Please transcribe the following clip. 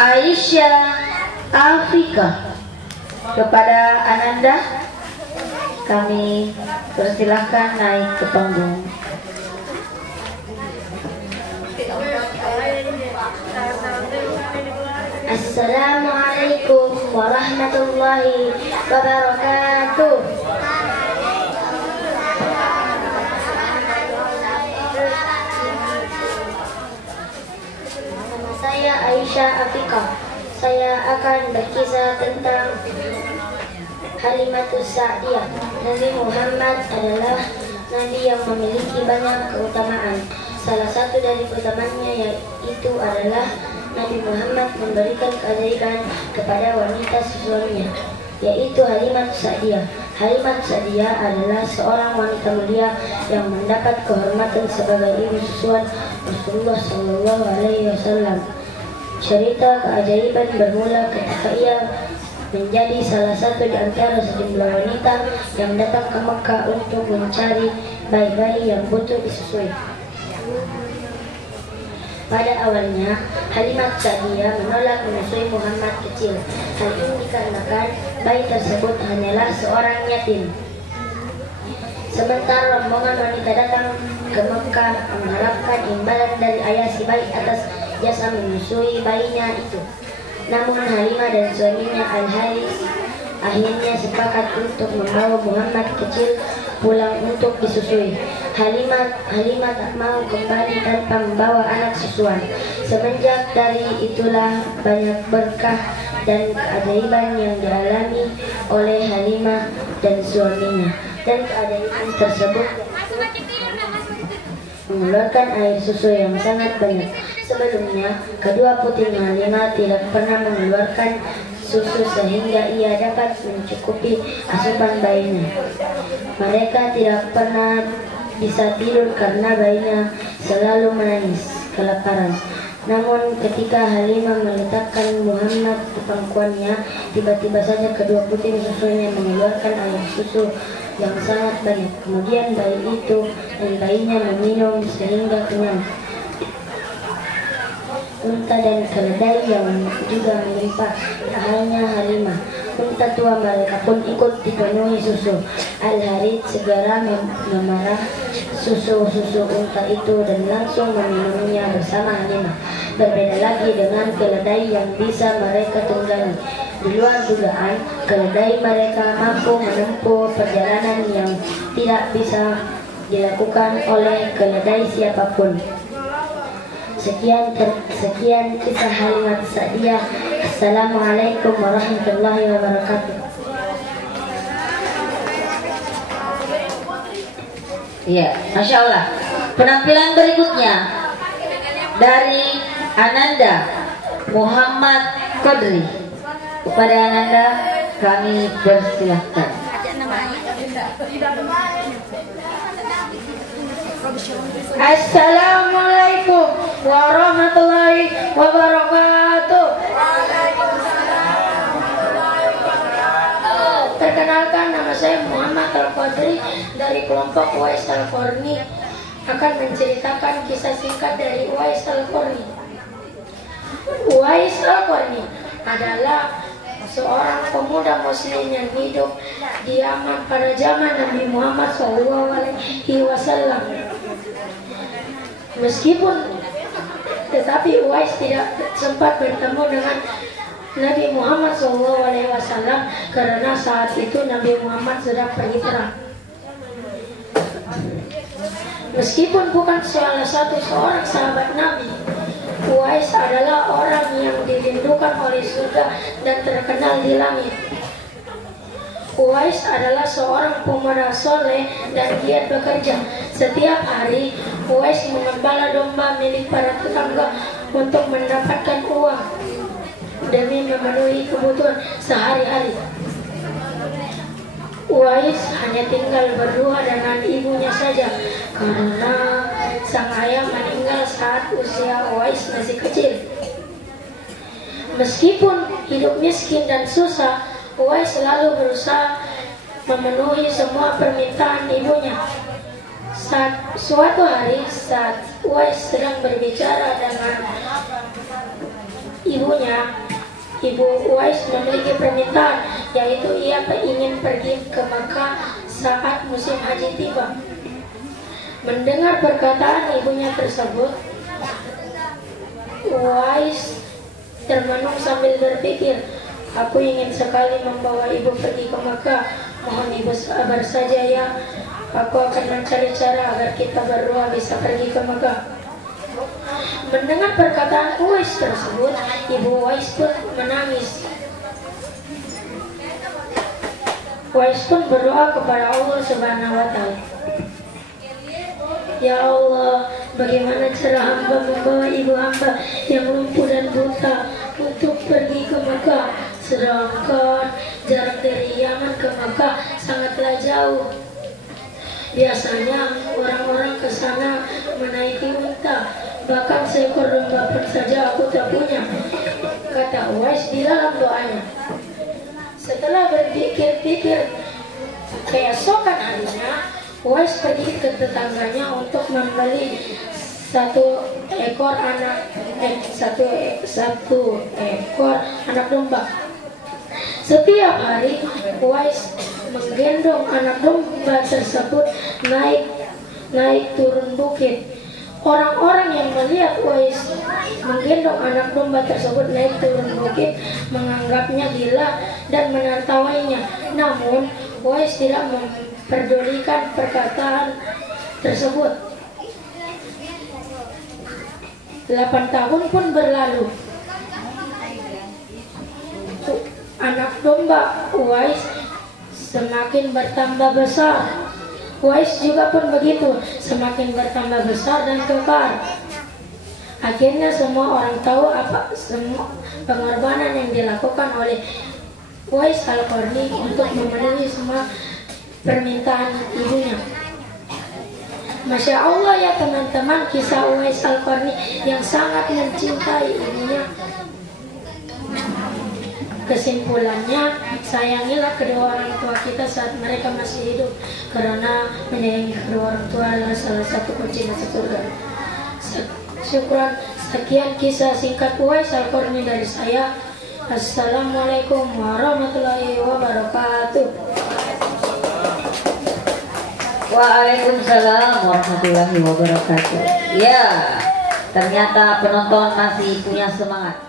Aisyah Afrika. Kepada Ananda kami persilahkan naik ke panggung. Assalamualaikum warahmatullahi wabarakatuh. Nama saya Aisyah Afrika. Saya akan berkisah tentang Halimatus Sa'diyah. Nabi Muhammad adalah Nabi yang memiliki banyak keutamaan. Salah satu dari keutamaannya yaitu adalah Nabi Muhammad memberikan keajaiban kepada wanita suaminya, yaitu Halimatus Sa'diyah. Halimatus Sa'diyah adalah seorang wanita mulia yang mendapat kehormatan sebagai ibu susuan Rasulullah Shallallahu Alaihi Wasallam. Cerita keajaiban bermula ketika ia menjadi salah satu di antara sejumlah wanita yang datang ke Mekah untuk mencari bayi-bayi yang butuh disusui. Pada awalnya, Halimatus Sa'diyah menolak menyusui Muhammad kecil. Hal ini dikarenakan bayi tersebut hanyalah seorang yatim. Sementara rombongan wanita datang ke Mekah mengharapkan imbalan dari ayah si bayi atas jasa menyusui bayinya itu. Namun Halimah dan suaminya Al-Haris akhirnya sepakat untuk membawa Muhammad kecil pulang untuk disusui. Halimah tak mau kembali tanpa membawa anak susuan. Semenjak dari itulah banyak berkah dan keajaiban yang dialami oleh Halimah dan suaminya. Dan keajaiban tersebut mengeluarkan air susu yang sangat banyak. Sebelumnya, kedua putri Halimah tidak pernah mengeluarkan susu sehingga ia dapat mencukupi asupan bayinya. Mereka tidak pernah bisa tidur karena bayinya selalu menangis kelaparan. Namun ketika Halimah meletakkan Muhammad di pangkuannya, tiba-tiba saja kedua putri susunya mengeluarkan air susu yang sangat banyak. Kemudian bayi itu dan bayinya meminum sehingga kenyang. Unta dan keledai yang juga melimpah, tak hanya Halimah, unta tua mereka pun ikut dipenuhi susu. Al-Harith segera memerah susu unta itu dan langsung meminumnya bersama Halimah. Berbeda lagi dengan keledai yang bisa mereka tunggangi. Di luar dugaan, keledai mereka mampu menempuh perjalanan yang tidak bisa dilakukan oleh keledai siapapun. Sekian kisah Halimatus Sa'diyah. Assalamualaikum warahmatullahi wabarakatuh. Iya, Masya Allah. Penampilan berikutnya dari Ananda Muhammad Qadri. Kepada Ananda kami persilahkan. Assalamualaikum warahmatullahi wabarakatuh. Perkenalkan, nama saya Muhammad Al-Qadri dari kelompok Uwais Al-Qarni. Akan menceritakan kisah singkat dari Uwais Al-Qarni. Uwais Al-Qarni adalah seorang pemuda muslim yang hidup di Yaman pada zaman Nabi Muhammad SAW. Tetapi Uwais tidak sempat bertemu dengan Nabi Muhammad SAW karena saat itu Nabi Muhammad sedang pergi perang. Meskipun bukan salah satu seorang sahabat Nabi, Uwais adalah orang yang dirindukan oleh surga dan terkenal di langit. Uwais adalah seorang pemuda soleh dan giat bekerja. Setiap hari, Uwais mengembala domba milik para tetangga untuk mendapatkan uang demi memenuhi kebutuhan sehari-hari. Uwais hanya tinggal berdua dengan ibunya saja karena sang ayah meninggal saat usia Uwais masih kecil. Meskipun hidup miskin dan susah, Uwais selalu berusaha memenuhi semua permintaan ibunya. Suatu hari saat Uwais sedang berbicara dengan ibunya, Ibu Uwais memiliki permintaan, yaitu ia ingin pergi ke Makkah saat musim haji tiba. Mendengar perkataan ibunya tersebut, Uwais termenung sambil berpikir, aku ingin sekali membawa ibu pergi ke Makkah. Mohon ibu sabar saja ya, aku akan mencari cara agar kita berdua bisa pergi ke Makkah. Mendengar perkataan Uwais tersebut, ibu Uwais pun menangis. Uwais pun berdoa kepada Allah Subhanahu wa Ta'ala. Ya Allah, bagaimana cara hamba membawa ibu hamba yang lumpuh dan buta untuk pergi ke Makkah, sedangkan jarak dari Yaman ke Makkah sangatlah jauh. Biasanya orang-orang ke sana menaiki unta, bahkan seekor domba pun saja aku tak punya, kata Uwais di dalam doanya. Setelah berpikir-pikir, keesokan harinya Uwais pergi ke tetangganya untuk membeli satu ekor anak domba. Setiap hari Uwais menggendong anak domba tersebut naik turun bukit. Orang-orang yang melihat Uwais menggendong anak domba tersebut naik turun bukit menganggapnya gila dan menertawainya. Namun Uwais tidak memperdulikan perkataan tersebut. 8 tahun pun berlalu. Anak domba Uwais semakin bertambah besar. Uwais juga pun begitu, semakin bertambah besar dan kekar. Akhirnya semua orang tahu semua pengorbanan yang dilakukan oleh Uwais Al-Qarni untuk memenuhi semua permintaan ibunya. Masya Allah ya teman-teman, kisah Uwais Al-Qarni yang sangat mencintai ibunya. Kesimpulannya, sayangilah kedua orang tua kita saat mereka masih hidup, karena menyayangi kedua orang tua adalah salah satu kunci masuk surga. Syukran, sekian kisah singkat Uwais Al-Qarni dari saya. Assalamualaikum warahmatullahi wabarakatuh. Waalaikumsalam warahmatullahi wabarakatuh. Ya, ternyata penonton masih punya semangat.